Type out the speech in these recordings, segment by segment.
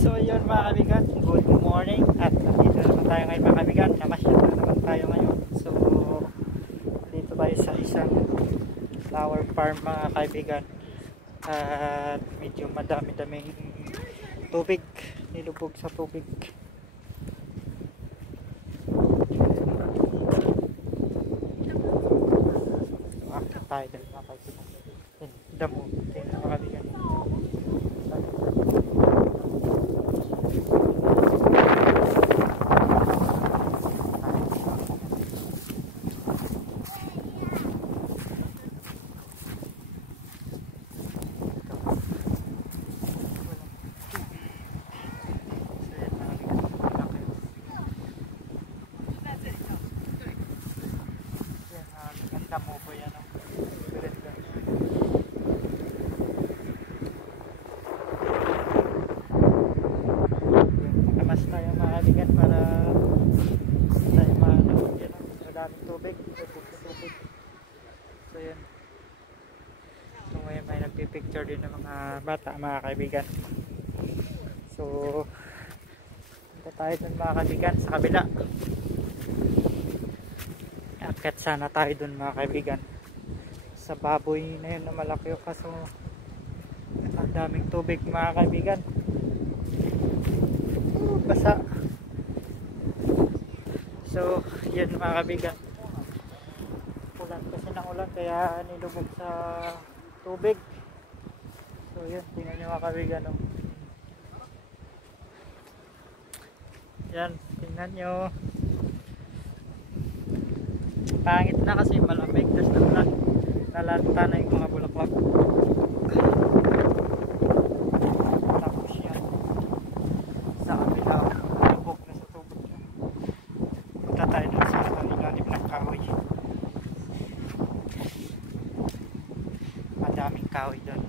So yun mga kaibigan, good morning. At nandito naman tayo ngayon mga kaibigan. Namasyal na naman tayo ngayon. So dito tayo sa isang flower farm mga kaibigan. At medyo madami-daming tubig, nilubog sa tubig. Akit tayo dahil mga kaibigan. Damo, tingnan mga kaibigan. Damo po yan. Nakamas tayo mga kaibigan para tayo maano yan, madaming tubig, tubig. So yun. So ngayon may nagpipicture din ng mga bata mga kaibigan. So punta tayo dun mga kaibigan sa kabila. Akit sana tayo dun mga kaibigan sa baboy na yun na malaki, kaso ang daming tubig mga kaibigan, basa. So yan mga kaibigan, ulan kasi ng ulan kaya nilubog sa tubig. So yun, tingnan nyo mga kaibigan, oh. Yan, tingnan nyo, pangit na kasi malamig, tas nalalanta na yung mga bulaklak. Tapos yan sa kabila, lubog na sa tubig. Punta tayo dun sa ilalim ng kahoy, madaming kahoy dun.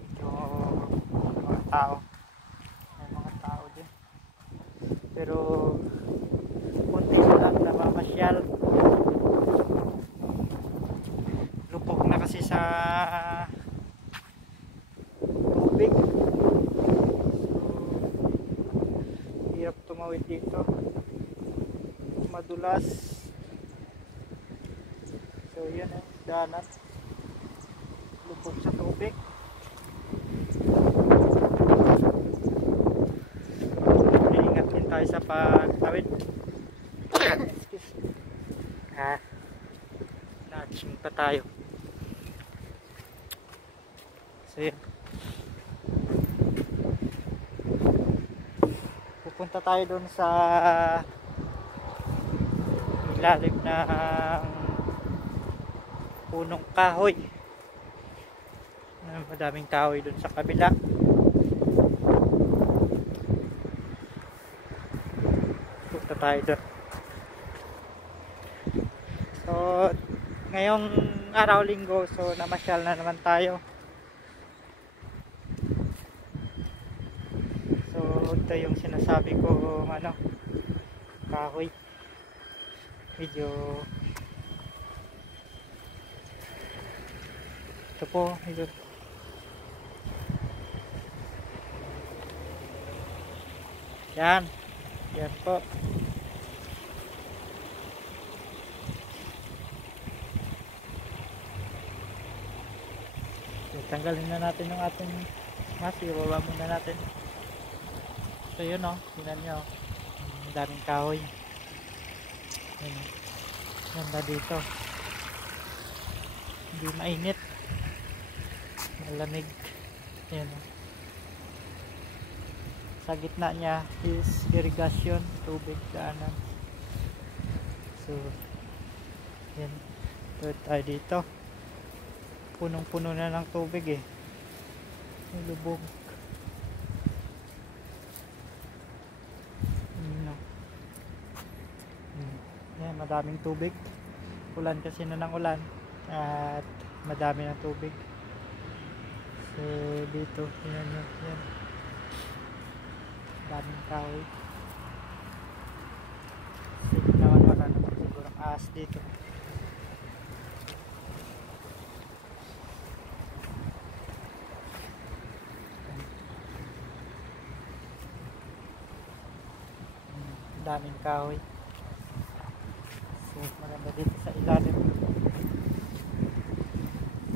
Medyo mga tao, may mga tao din, pero kunti lang namamasyal. Lubog na kasi sa tubig, so hirap tumawid dito, madulas. So yun, danan, lubog sa tubig. Ingat din tayo sa pagtawid. Natching pa tayo. So yun, pupunta tayo dun sa ilalim ng punong kahoy. Madaming kahoy dun sa kabila. Punta tayo dun. So ngayong araw, linggo, so namasyal na naman tayo. So ito yung sinasabi ko, ano, kahoy. Medyo ito po, medyo yan po. Tanggalin na natin yung ating mas, ibaba muna natin. So yun, oh, tingnan nyo, ang daming kahoy. Yun, oh. Ganda dito, hindi mainit, malamig. Yun, oh. Sa gitna niya is irrigation, tubig daanan. So yan, tuwid tayo dito, punong-puno na ng tubig eh, lubog. Yan, madaming tubig, ulan kasi na ng ulan at madami ng tubig. So dito, yan, yan, daming kahoy. Naman wala naman siguro ang ahas dito. daming kahoy. So maganda dito sa ilalim,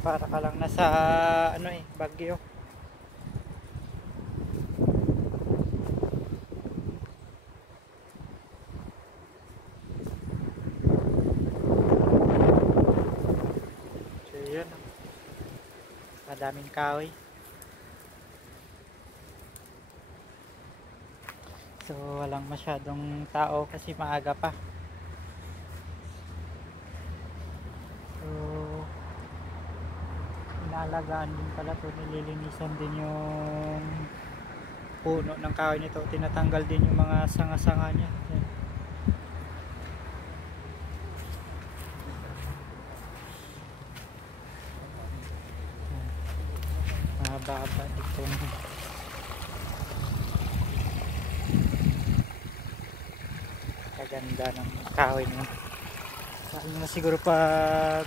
para ka lang nasa ano Baguio. So yun, madaming kahoy. So walang masyadong tao kasi maaga pa. So inalagaan din pala to, nililinisan din yung puno ng kahoy nito, tinatanggal din yung mga sanga-sanga niya. Yan. Mahaba-haba itong kaganda ng kahoy niya. Lalo na siguro pag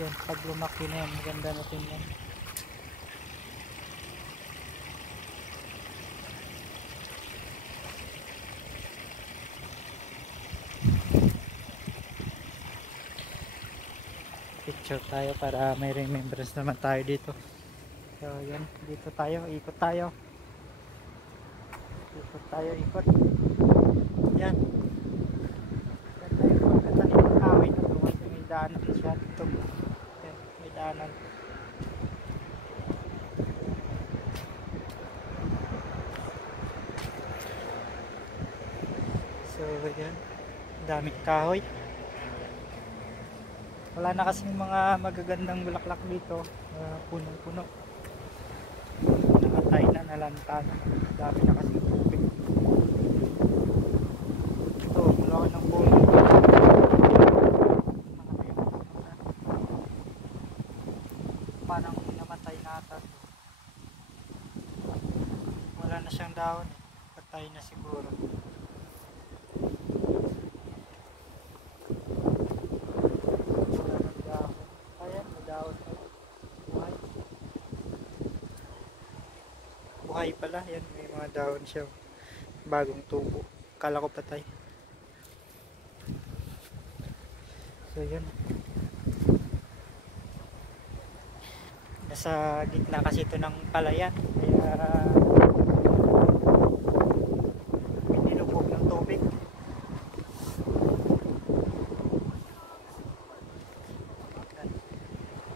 yan, pag lumaki na yan, maganda na tingnan. Picture tayo para may remembrance naman tayo dito. So yan, dito tayo, ikot tayo. Ikot tayo, ikot. Yan. Ganda yung pagkatanim ng kahoy na ito kasi may daanan na siya dito. Yan, may daanan. So yan, daming kahoy. Wala na kasing mga magagandang bulaklak dito, punong-puno. Nakatay na, nalanta na. Dami na kasing tubig. Ito, malaki ng puno. Parang namatay na ata. Wala na siyang dahon. Patay na siguro. Buhay pala, yan, may mga dahon siya, bagong tubo. Kala ko patay. So yun, nasa gitna kasi ito ng palayan, kaya pinilubog ng tubig.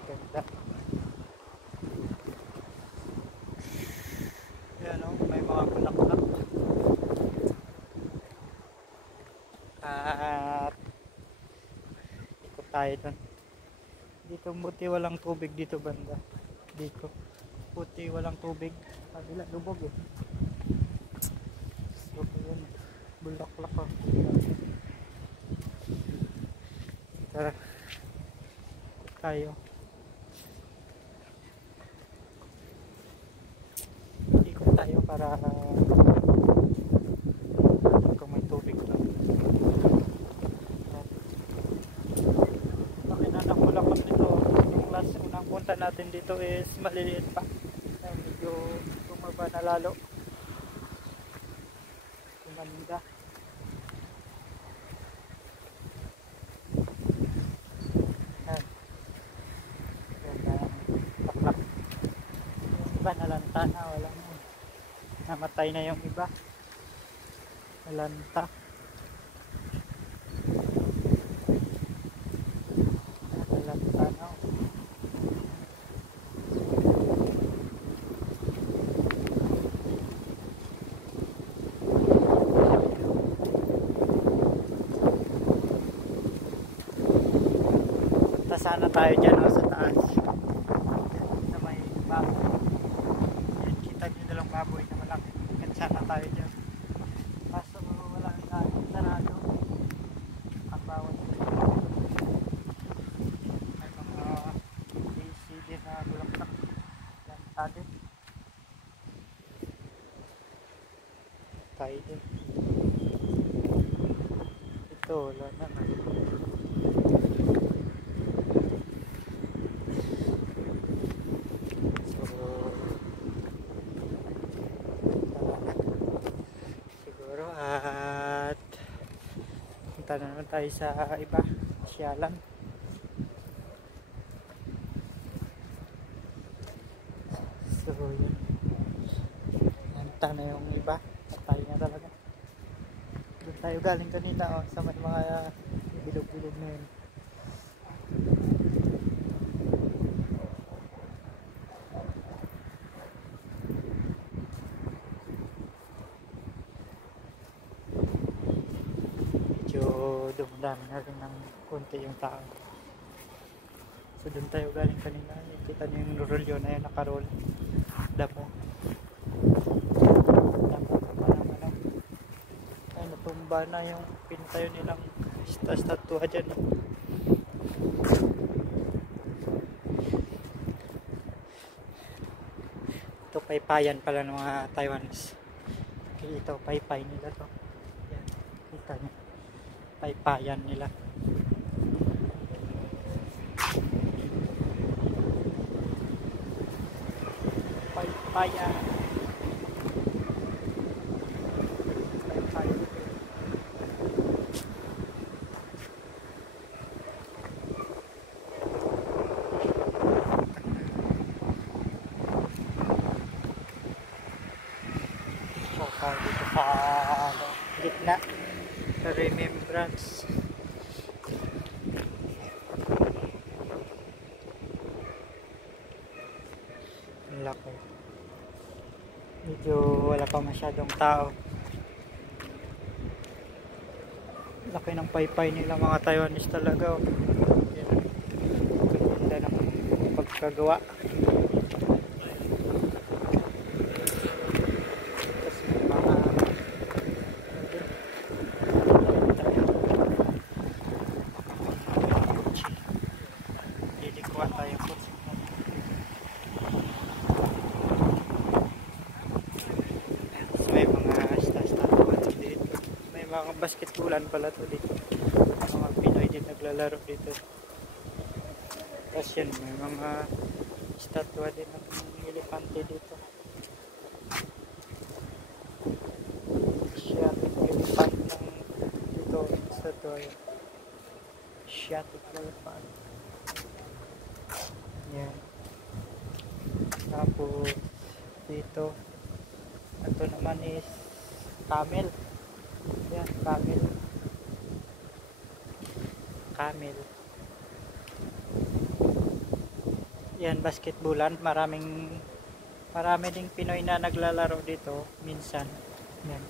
Ganda. Yan o, may mga bulaklak. At ikot tayo doon. Dito buti walang tubig dito banda. Dito buti walang tubig. Kabila lubog eh. So yun, bulaklak o. Tara tayo. Ikot tayo para kung may tubig lang. Laki na ng bulaklak nito. Yung last unang punta natin dito is maliliit pa. Medyo tumaba na lalo. Tumanda. Yan. Ganda ng bulaklak. Yung iba nalanta na, wala na. Namatay na yung iba. Nalanta. Nalanta na. Punta sana tayo dyan sa taas. Na may baboy. Yan, kita nyo na lang baboy na malaki. Kan sana tayo dyan. Kaso wala na sarado ang bawat may mga AC din na bulaklak yan tali tayo din ito wala naman. So siguro at punta na naman tayo sa iba, Sialan. So yun, nanta na yung iba, tayo na talaga. Doon tayo galing kanina, oh, sa may mga bilog-bilog na yun. Medyo dumdami na rin ng konti yung tao. So doon tayo galing kanina, kita nyo yung rolyo na yun, nakaroll. Damo. Damo naman ano. Ay, natumba na yung pintayo nilang statua dyan. Ito paypayan pala ng mga Taiwanese. Okay, ito paypay nila to. Yan, kita nyo. Paypayan nila. Paypayan. Paypayan. So, dito sa gitna sa remembrance. Ang laki. Medyo wala pa masyadong tao. Laki ng paypay nila mga Taiwanese talaga. Yan. Ganda ng pagkagawa. Mga basketballan pala to dito. Mga Pinoy din naglalaro dito. Tapos yan, may mga statwa din ng elepante dito. Asiatic elephant ng dito statwa yan. Asiatic elephant. Yan. Tapos dito ito naman is camel. Yan, camel. Camel. Yan, basketballan. Marami ding Pinoy na naglalaro dito minsan. Yan.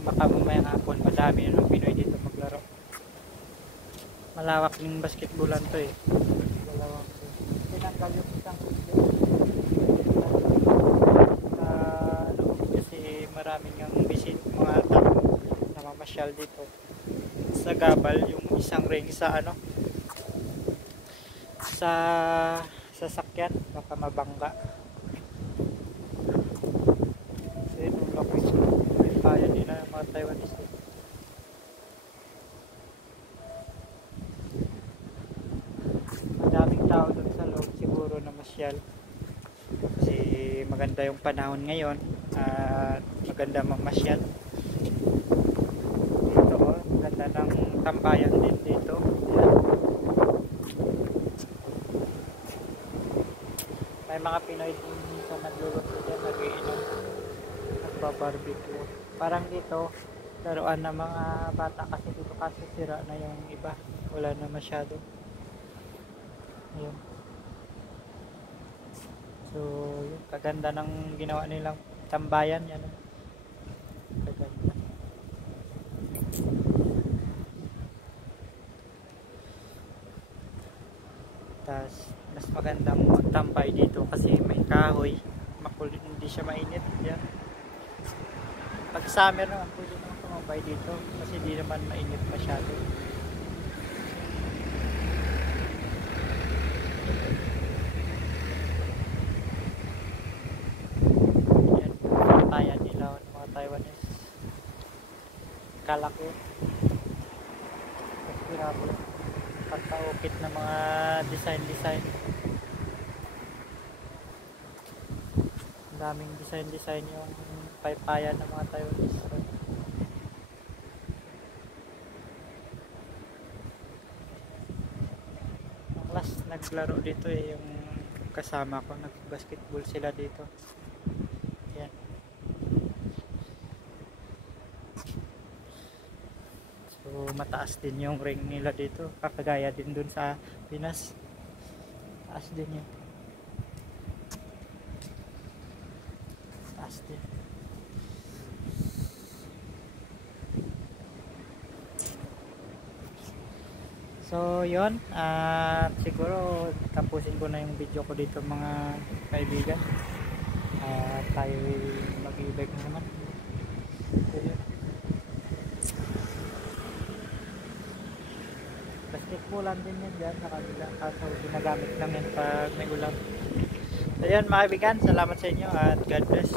Baka mamayang hapon, madami ng Pinoy dito maglaro. Malawak yung basketballan to eh. Malawak. Tinanggal yung isang maraming yung visit mga tao na mamasyal dito sa gabal yung isang ring sa ano sa sasakyan baka mabangga. So yun yung location may kaya nila mga Taiwanese. Madaming tao dun sa loob siguro na masyal kasi maganda yung panahon ngayon at maganda mamasyal dito. Maganda ng tambayan din dito. Yan. May mga Pinoy din sa nagluluto dyan, nag-iinom, nagbabarbecue. Parang dito laruan ng mga bata kasi dito kasi sira na yung iba, wala na masyado. Ayun. So yun, kaganda ng ginawa nilang tambayan yan. Kaganda. Tas mas magandang magtambay dito kasi may kahoy, makulit, hindi siya mainit. Yan. Pag summer naman pwede naman tumambay dito kasi di naman mainit masyado. Taiwanese kalaki grabe pagkaukit na mga design daming design yung paypayan ng mga Taiwanese. naglaro dito eh, yung kasama ko, nag-basketball sila dito. Yan. So mataas din yung ring nila dito, kakagaya din dun sa Pinas. Taas din yun. Taas din. So yun, at siguro tapusin ko na yung video ko dito mga kaibigan. At tayo mag-i-bike na naman. So, yun. Basketballan din yan dyan sa kabila, kaso ginagamit lang yan pag may ulan. So yun mga kaibigan, salamat sa inyo at God bless.